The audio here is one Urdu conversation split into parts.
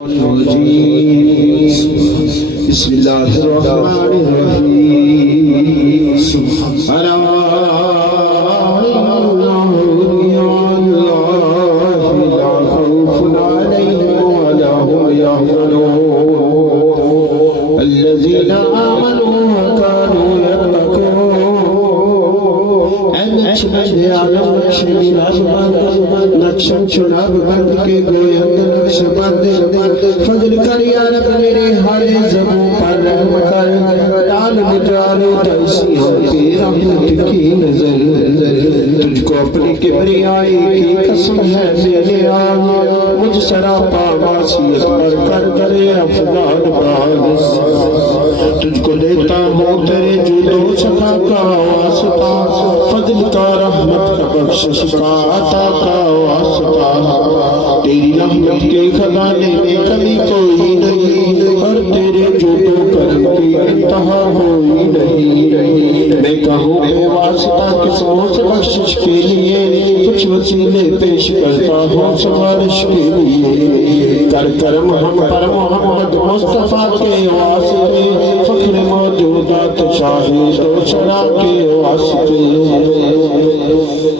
بسم الله الرحمن الرحيم ألا لا خوف عليهم ولا هم يحزنون الذين آمنوا وكانوا يتقون نقشن چناب بند کے گویند نقش بند فضل کر یا رب میرے ہر زبوں پر رحم کر ڈال مٹالو تیسی ہوتی رحمت کی نظر تجھ کو اپنی کبریائی کی قسم ہے میرے آن مجھ سراپا معصیت پر کر کرے افضال باز تجھ کو دیتا ہوں تیرے جود و صفا کا واسطہ فضل کا رحمت کا بخشش کا عطا کا واسطہ تیری رحمت کے خزانے میں کمی کوئی نہیں اور تیرے جود و کرم کی انتہا ہوئی نہیں میں کہوں بے واسطہ قسموں سے بخشش کے لیے کچھ وسیلے پیش کرتا ہوں سفارش کے لیے کر کرم ہم پر محمد مصطفیٰ کے واسطے فخر موجودات شاہد و شرع کے واسطے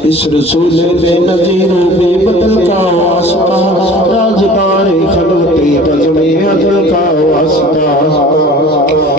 اس رسول بے نظیر و بے بدل کا واسطہ رازدار خلوت بزم عدل کا واسطہ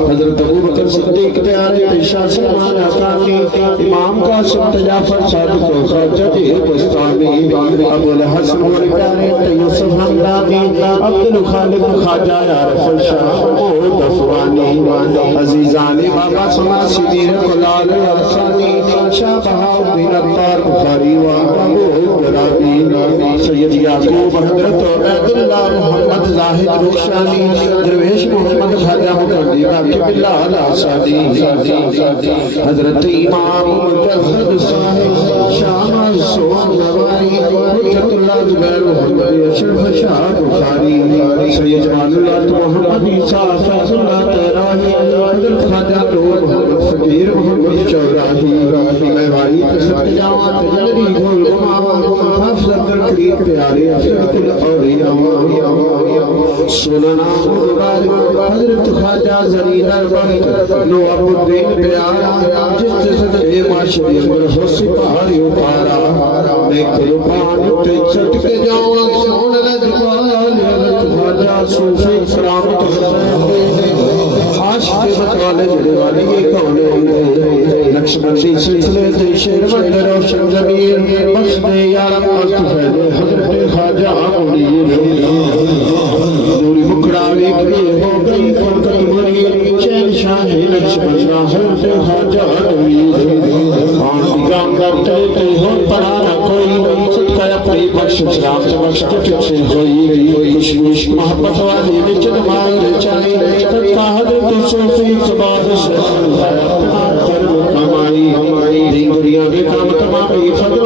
حضرت ابوبکر صدیق پیارے شاہ سلمان حقانی امام قاسم جعفر صادق و خواجہ بستانی ابو الحسن پیارے یوسف حمدانی عبد الخالق خواجہ عارف شاہ محمود افغانی عزیزان بابا سما صدیر قلال افسانی شاہ بہاؤدین عطار بخاری و ابو غرابی سید یعقوب حضرت عبید اللہ محمد زاہد رخشانی درویش محمد خواجہ مقدی باقی باللہ الاسادی حضرت امام مجدد صاحب شاہ معصوم نواری حجت اللہ زبیر محمد اشرف شاہ بخاری سید جمال اللہ محمد عیسیٰ فیض اللہ تیراہی حضرت خواجہ نور محمد فقیر محمد چوراہی مہواری تسد جاوات جلری گل گماوان حافظ عبدالکریم پیارے افرت الاولیاء سننا حضرت خواجہ زرین البخت نواب الدین پیارا جس جسد اے معاشری اندر حسی پہاڑی اتارا میں قربان تے چھٹ کے جاؤں سون رجوال حضرت خواجہ صوفی کرامت حسین عاشق مطالع جڑے والی یہ کونے نقش بندی سلسلے دے شیر مندر روشن ضمیر بخش دے یارم مصطفی دے حضرت خواجہ منیر نوری مکڑاوی کے ہو گئی فرقت منیر چین شاہ نقش بندہ حضرت خواجہ منیر آن دیگام کرتے تے ہو پڑھا نہ کوئی صدقہ اپنی بخش سلام سے بخش سے ہوئی خوش محبت والی نچد مائر چاہی صدقہ حضرت صوفی قباد سے اپنا کرم کمائی دین دنیا کے کام تمامی فضل